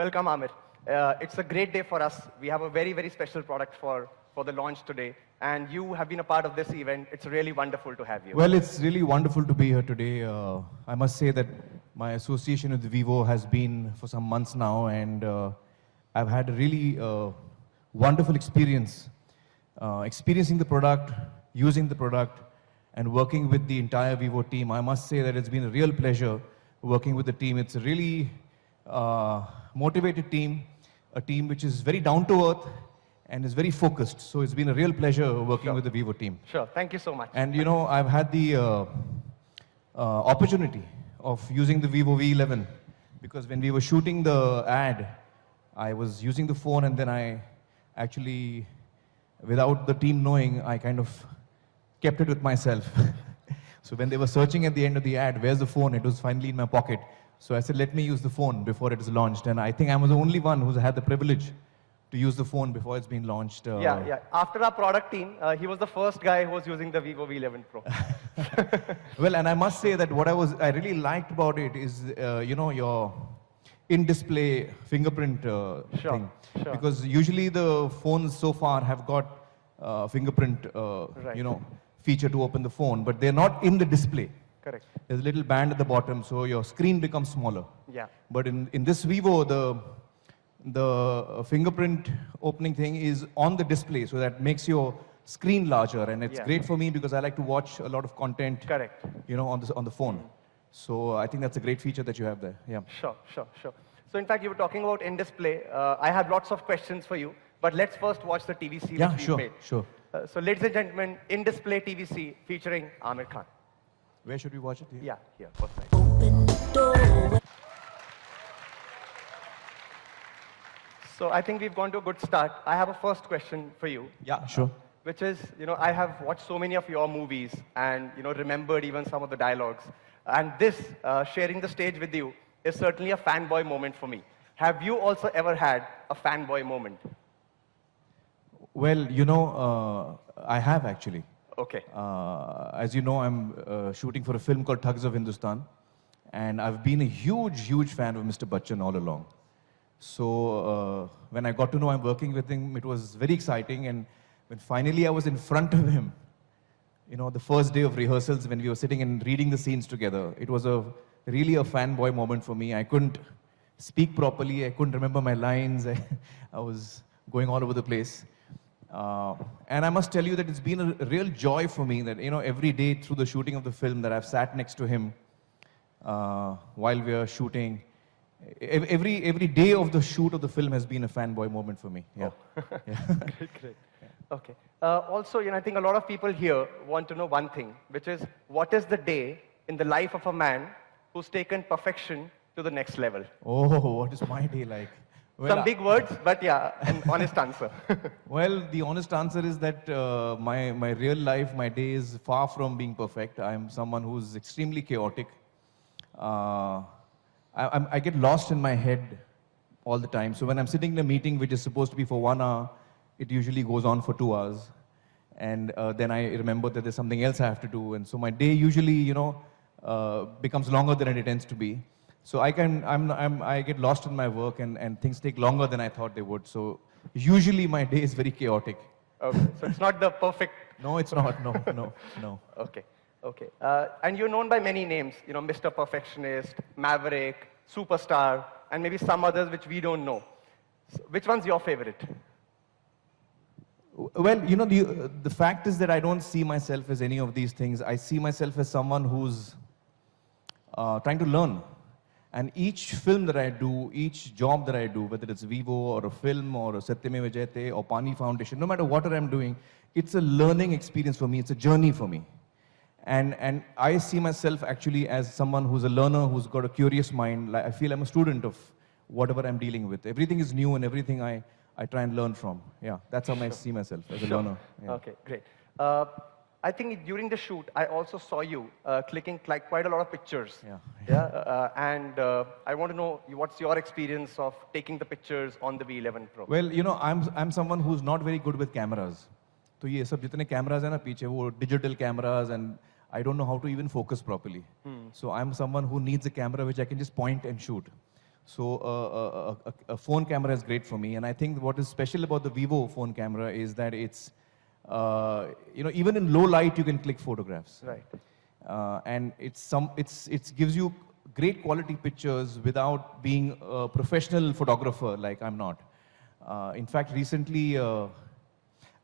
Welcome, Amir. It's a great day for us. We have a very, very special product for the launch today. And you have been a part of this event. It's really wonderful to have you. Well, it's really wonderful to be here today. I must say that my association with Vivo has been for some months now, and I've had a really wonderful experience experiencing the product, using the product, and working with the entire Vivo team. I must say that it's been a real pleasure working with the team. It's a really motivated team, a team which is very down to earth and is very focused. So it's been a real pleasure working with the Vivo team. Sure, thank you so much. And you know, I've had the opportunity of using the Vivo V11 because when we were shooting the ad, I was using the phone and then I actually, without the team knowing, I kind of kept it with myself. So when they were searching at the end of the ad, where's the phone? It was finally in my pocket. So I said, let me use the phone before it is launched. And I think I was the only one who's had the privilege to use the phone before it's been launched. Yeah. After our product team, he was the first guy who was using the Vivo V11 Pro. Well, and I must say that what I really liked about it is, you know, your in-display fingerprint thing. Sure. Because usually the phones so far have got fingerprint, Right. you know, feature to open the phone, but they're not in the display. Correct. There's a little band at the bottom, so your screen becomes smaller. Yeah. But in this Vivo, the fingerprint opening thing is on the display, so that makes your screen larger, and it's Yeah. great for me because I like to watch a lot of content, Correct. you know, on the phone. So I think that's a great feature that you have there. Yeah. Sure. So in fact, you were talking about in-display. I have lots of questions for you, but let's first watch the TVC Yeah, which we sure, made. sure. So ladies and gentlemen, in-display TVC featuring Amir Khan. Where should we watch it? Here? Yeah, here, both sides. Open the door. So I think we've gone to a good start. I have a first question for you, Yeah, sure. which is, you know, I have watched so many of your movies and, you know, remembered even some of the dialogues. And this, sharing the stage with you, is certainly a fanboy moment for me. Have you also ever had a fanboy moment? Well, you know, I have actually. Okay. As you know, I'm shooting for a film called Thugs of Hindustan, and I've been a huge fan of Mr. Bachchan all along. So when I got to know I'm working with him, it was very exciting, and when finally I was in front of him, you know, the first day of rehearsals when we were sitting and reading the scenes together, it was really a fanboy moment for me. I couldn't speak properly, I couldn't remember my lines, I was going all over the place. And I must tell you that it's been a real joy for me that, you know, every day through the shooting of the film that I've sat next to him while we are shooting. Every day of the shoot of the film has been a fanboy moment for me. Yeah. Yeah. Great. Okay. Also, you know, I think a lot of people here want to know one thing, which is, what is the day in the life of a man who's taken perfection to the next level? Oh, what is my day like? Well, Some big words, but yeah, an honest answer. Well, the honest answer is that my real life, my day is far from being perfect. I'm someone who's extremely chaotic. I get lost in my head all the time. So when I'm sitting in a meeting which is supposed to be for 1 hour, it usually goes on for 2 hours. And then I remember that there's something else I have to do. And so my day usually, you know, becomes longer than it tends to be. So I get lost in my work and things take longer than I thought they would. So usually my day is very chaotic. Okay. So it's not the perfect. No, it's not. No. Okay. And you're known by many names, you know, Mr. Perfectionist, Maverick, Superstar, and maybe some others which we don't know. So which one's your favorite? Well, you know, the fact is that I don't see myself as any of these things. I see myself as someone who's trying to learn. And each film that I do, each job that I do, whether it's Vivo or a film or a Satyameva Jayate or Pani Foundation, no matter what I'm doing, it's a learning experience for me. It's a journey for me. And I see myself actually as someone who's a learner, who's got a curious mind. Like, I feel I'm a student of whatever I'm dealing with. Everything is new and everything I try and learn from. Yeah, that's how I see myself, as a learner. Yeah. Okay, great. I think during the shoot, I also saw you clicking quite a lot of pictures. And I want to know what's your experience of taking the pictures on the V11 Pro? Well, you know, I'm someone who's not very good with cameras. So ये सब जितने cameras हैं ना पीछे वो digital cameras and I don't know how to even focus properly. So I'm someone who needs a camera which I can just point and shoot. So a phone camera is great for me, and I think what is special about the Vivo phone camera is that it's, even in low light you can click photographs. Right. And it gives you great quality pictures without being a professional photographer like I'm not. In fact, recently, I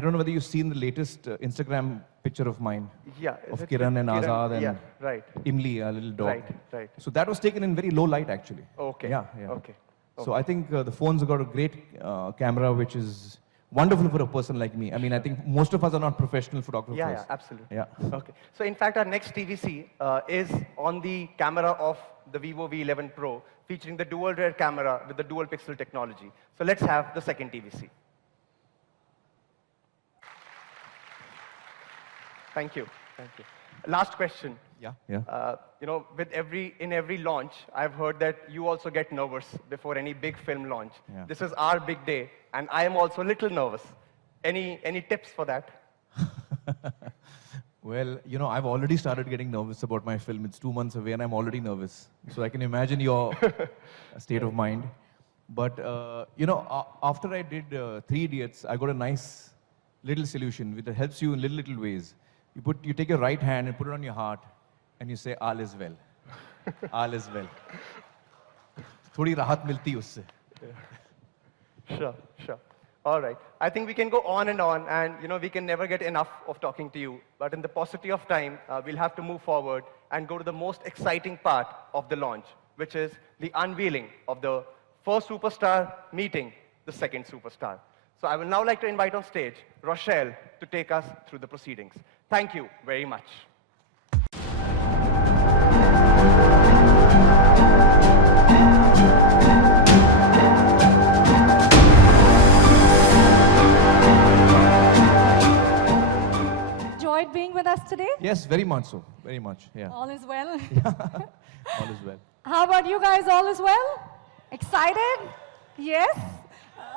don't know whether you've seen the latest Instagram picture of mine. Yeah. Of Kiran and Azad and yeah, right. Imli, a little dog. Right, right. So that was taken in very low light, actually. Okay. Yeah, yeah. Okay. So I think the phone's got a great camera, which is wonderful for a person like me. I mean, I think most of us are not professional photographers. Yeah, absolutely. Yeah. Okay. So in fact, our next TVC is on the camera of the Vivo V11 Pro, featuring the dual rear camera with the dual pixel technology. So let's have the second TVC. Thank you. Thank you. Last question. Yeah. Yeah. In every launch, I've heard that you also get nervous before any big film launch. Yeah. This is our big day, and I am also a little nervous. Any tips for that? Well, I've already started getting nervous about my film. It's 2 months away, and I'm already nervous. So I can imagine your state of mind. But, after I did Three Idiots, I got a nice little solution that helps you in little ways. You take your right hand and put it on your heart, and you say, all is well. All is well. Thodi rahat milti usse. Sure, sure. All right. I think we can go on, and we can never get enough of talking to you. But in the paucity of time, we'll have to move forward and go to the most exciting part of the launch, which is the unveiling of the first superstar meeting the second superstar. So I would now like to invite on stage Rochelle to take us through the proceedings. Thank you very much. Enjoyed being with us today? Yes, very much so. Very much, yeah. All is well. All is well. How about you guys? All is well? Excited? Yes?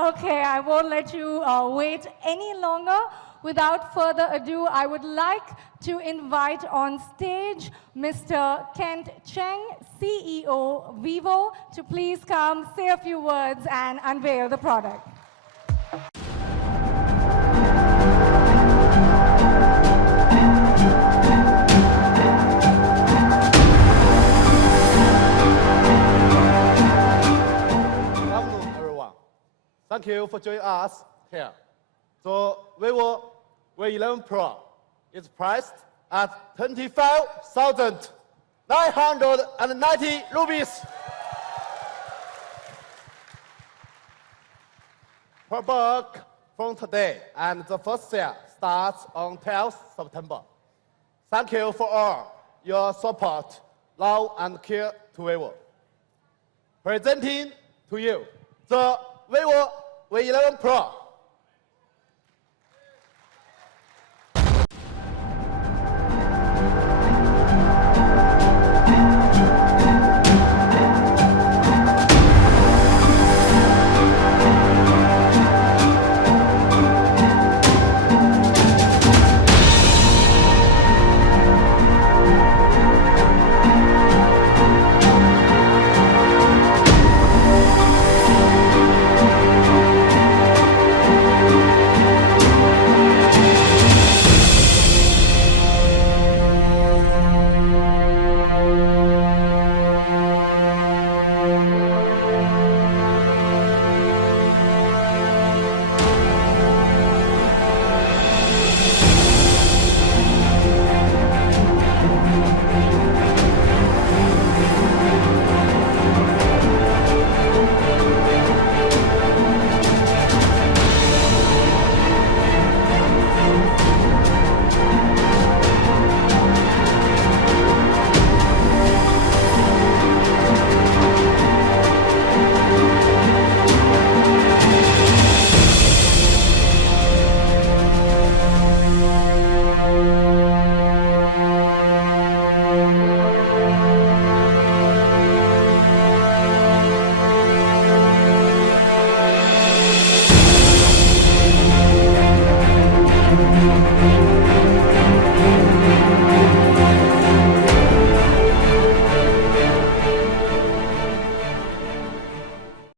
Okay, I won't let you wait any longer. Without further ado, I would like to invite on stage Mr. Kent Cheng, CEO Vivo, to please come, say a few words, and unveil the product. Good afternoon, everyone. Thank you for joining us here. So Vivo V11 Pro is priced at 25,990 rupees per book from today, and the first sale starts on 12th September. Thank you for all your support, love, and care to Vivo. Presenting to you the Vivo V11 Pro.